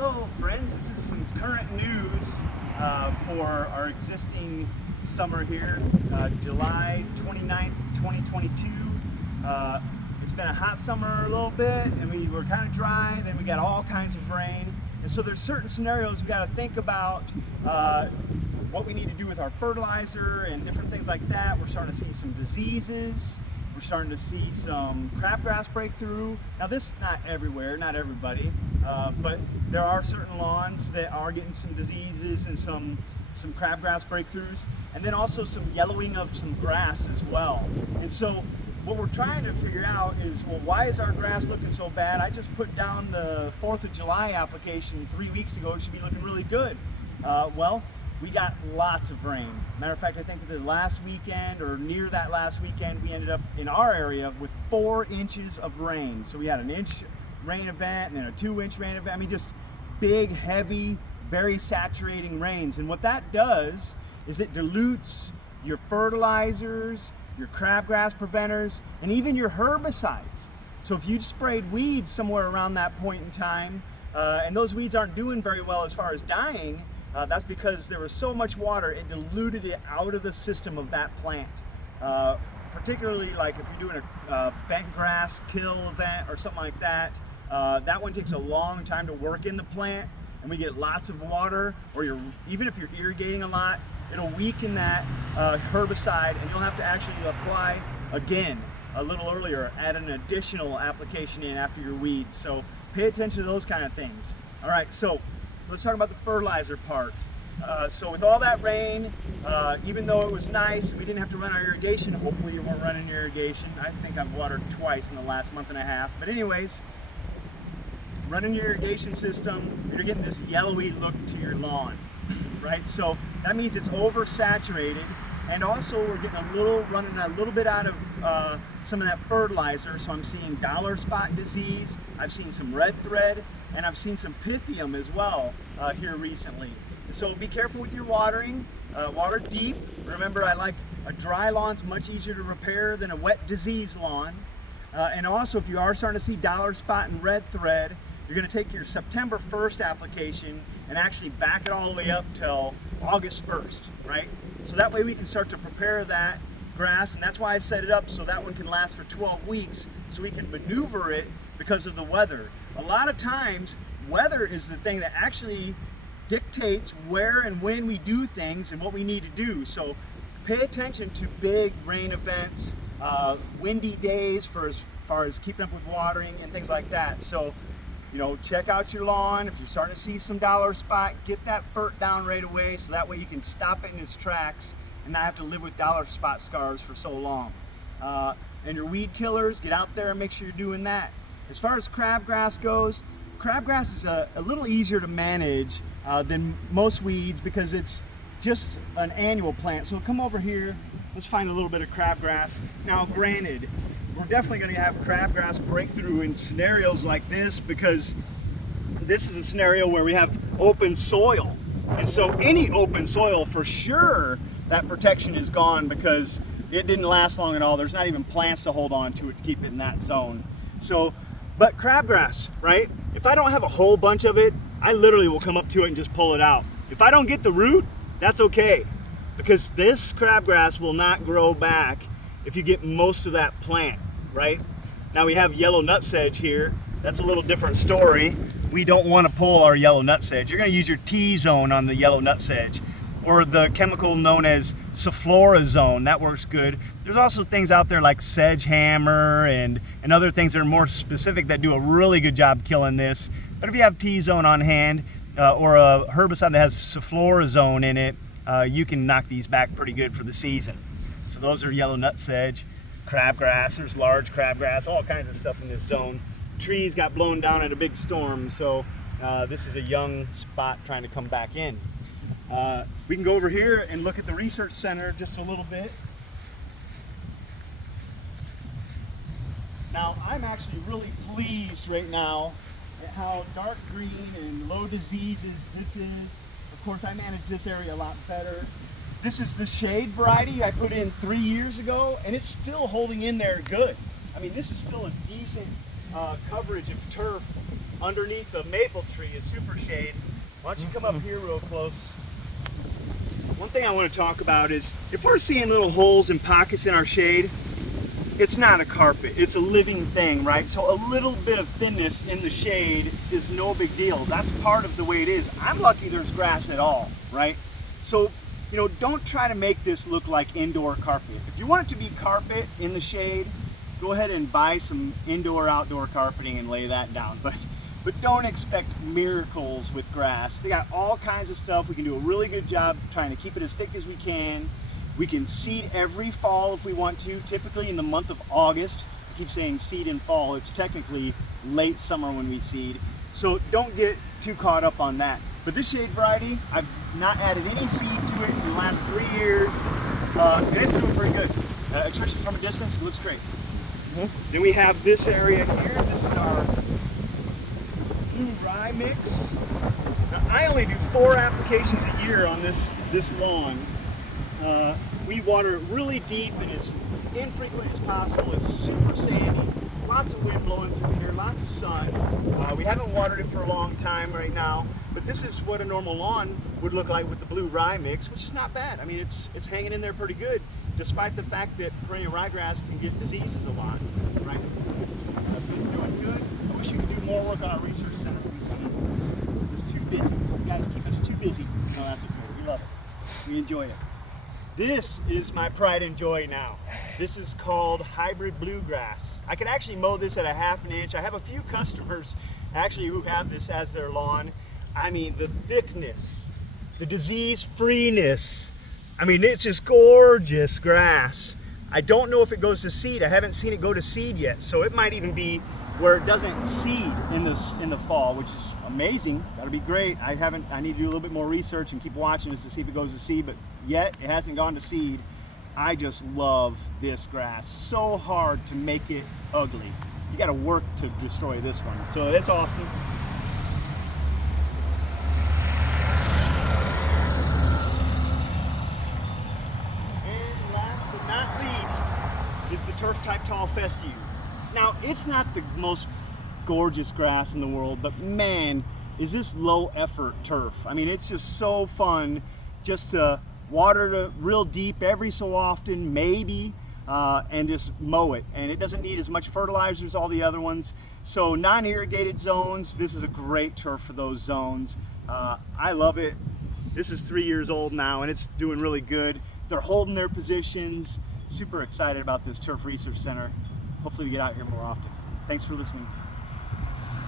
Hello friends, this is some current news for our existing summer here, July 29th, 2022. It's been a hot summer a little bit, and we were kind of dry, then we got all kinds of rain. And so there's certain scenarios we got to think about what we need to do with our fertilizer and different things like that. We're starting to see some diseases. We're starting to see some crabgrass breakthrough. Now this is not everywhere, not everybody, but there are certain lawns that are getting some diseases and some crabgrass breakthroughs, and then also some yellowing of some grass as well. And so what we're trying to figure out is, well, why is our grass looking so bad? I just put down the 4th of July application 3 weeks ago. It should be looking really good. Well, we got lots of rain. Matter of fact, I think the last weekend or near that last weekend, we ended up in our area with 4 inches of rain. So we had an inch rain event and then a 2-inch rain event. I mean, just big, heavy, very saturating rains. And what that does is it dilutes your fertilizers, your crabgrass preventers, and even your herbicides. So if you'd sprayed weeds somewhere around that point in time, and those weeds aren't doing very well as far as dying, that's because there was so much water, it diluted it out of the system of that plant. Particularly like if you're doing a bent grass kill event or something like that, that one takes a long time to work in the plant, and we get lots of water, or even if you're irrigating a lot, it'll weaken that herbicide, and you'll have to actually apply again a little earlier, add an additional application in after your weeds. So pay attention to those kind of things. All right, so let's talk about the fertilizer part. So with all that rain, even though it was nice, we didn't have to run our irrigation. Hopefully you weren't running your irrigation. I think I've watered twice in the last month and a half. But anyways, running your irrigation system, you're getting this yellowy look to your lawn, right? So that means it's oversaturated, and also we're getting running a little bit out of some of that fertilizer. So I'm seeing dollar spot disease, I've seen some red thread, and I've seen some pythium as well here recently. So be careful with your watering. Water deep. Remember, I like a dry lawn's much easier to repair than a wet disease lawn. And also, if you are starting to see dollar spot and red thread, you're going to take your September 1st application and actually back it all the way up till August 1st, right? So that way we can start to prepare that grass, and that's why I set it up so that one can last for 12 weeks, so we can maneuver it because of the weather. A lot of times, weather is the thing that actually dictates where and when we do things and what we need to do. So pay attention to big rain events, windy days for as far as keeping up with watering and things like that. So, you know, check out your lawn. If you're starting to see some dollar spot, get that fert down right away, so that way you can stop it in its tracks and not have to live with dollar spot scars for so long. And your weed killers, get out there and make sure you're doing that. As far as crabgrass goes, crabgrass is a little easier to manage than most weeds because it's just an annual plant. So come over here, let's find a little bit of crabgrass. Now granted, we're definitely going to have crabgrass breakthrough in scenarios like this, because this is a scenario where we have open soil. And so any open soil, for sure, that protection is gone because it didn't last long at all. There's not even plants to hold on to it to keep it in that zone. So, but crabgrass, right? If I don't have a whole bunch of it, I literally will come up to it and just pull it out. If I don't get the root, that's okay, because this crabgrass will not grow back if you get most of that plant, right? Now we have yellow nutsedge here. That's a little different story. We don't want to pull our yellow nutsedge. You're going to use your T-zone on the yellow nutsedge, or the chemical known as sulforazone. That works good. There's also things out there like sedge hammer and other things that are more specific that do a really good job killing this. But if you have T-zone on hand, or a herbicide that has sulforazone in it, you can knock these back pretty good for the season. So those are yellow nutsedge, crabgrass. There's large crabgrass, all kinds of stuff in this zone. Trees got blown down in a big storm, so this is a young spot trying to come back in. We can go over here and look at the research center just a little bit. Now, I'm actually really pleased right now at how dark green and low diseases this is. Of course, I manage this area a lot better. This is the shade variety I put in 3 years ago, and it's still holding in there good. I mean, this is still a decent coverage of turf underneath the maple tree is super shade. Why don't you come up here real close? One thing I want to talk about is if we're seeing little holes and pockets in our shade, it's not a carpet, it's a living thing, right? So a little bit of thinness in the shade is no big deal. That's part of the way it is. I'm lucky there's grass at all, right? So, you know, don't try to make this look like indoor carpet. If you want it to be carpet in the shade, go ahead and buy some indoor-outdoor carpeting and lay that down. But don't expect miracles with grass. They got all kinds of stuff. We can do a really good job trying to keep it as thick as we can. We can seed every fall if we want to, typically in the month of August. I keep saying seed in fall. It's technically late summer when we seed. So don't get too caught up on that. But this shade variety, I've not added any seed to it in the last 3 years. And it's doing pretty good. Especially from a distance, it looks great. Then we have this area here. This is our blue rye mix. Now, I only do 4 applications a year on this lawn. We water it really deep and as infrequent as possible. It's super sandy, lots of wind blowing through here, lots of sun. We haven't watered it for a long time right now, but this is what a normal lawn would look like with the blue rye mix, which is not bad. I mean, it's hanging in there pretty good, despite the fact that perennial ryegrass can get diseases a lot, right? So it's doing good. I wish we could do more work on our research center. It's too busy. You guys keep us too busy. No, that's okay. We love it. We enjoy it. This is my pride and joy now. This is called hybrid bluegrass. I can actually mow this at a 1/2 inch. I have a few customers actually who have this as their lawn. I mean, the thickness, the disease freeness. I mean, it's just gorgeous grass. I don't know if it goes to seed. I haven't seen it go to seed yet. So it might even be where it doesn't seed in the fall, which is amazing. That'll be great. I need to do a little bit more research and keep watching this to see if it goes to seed, but yet it hasn't gone to seed. I just love this grass. So hard to make it ugly. You got to work to destroy this one. So that's awesome. And last but not least is the turf type tall fescue. Now, it's not the most gorgeous grass in the world, but man, is this low effort turf. I mean, it's just so fun just to water it real deep every so often, maybe, and just mow it. And it doesn't need as much fertilizer as all the other ones. So non-irrigated zones, this is a great turf for those zones. I love it. This is 3 years old now and it's doing really good. They're holding their positions. Super excited about this Turf Research Center. Hopefully we get out here more often. Thanks for listening.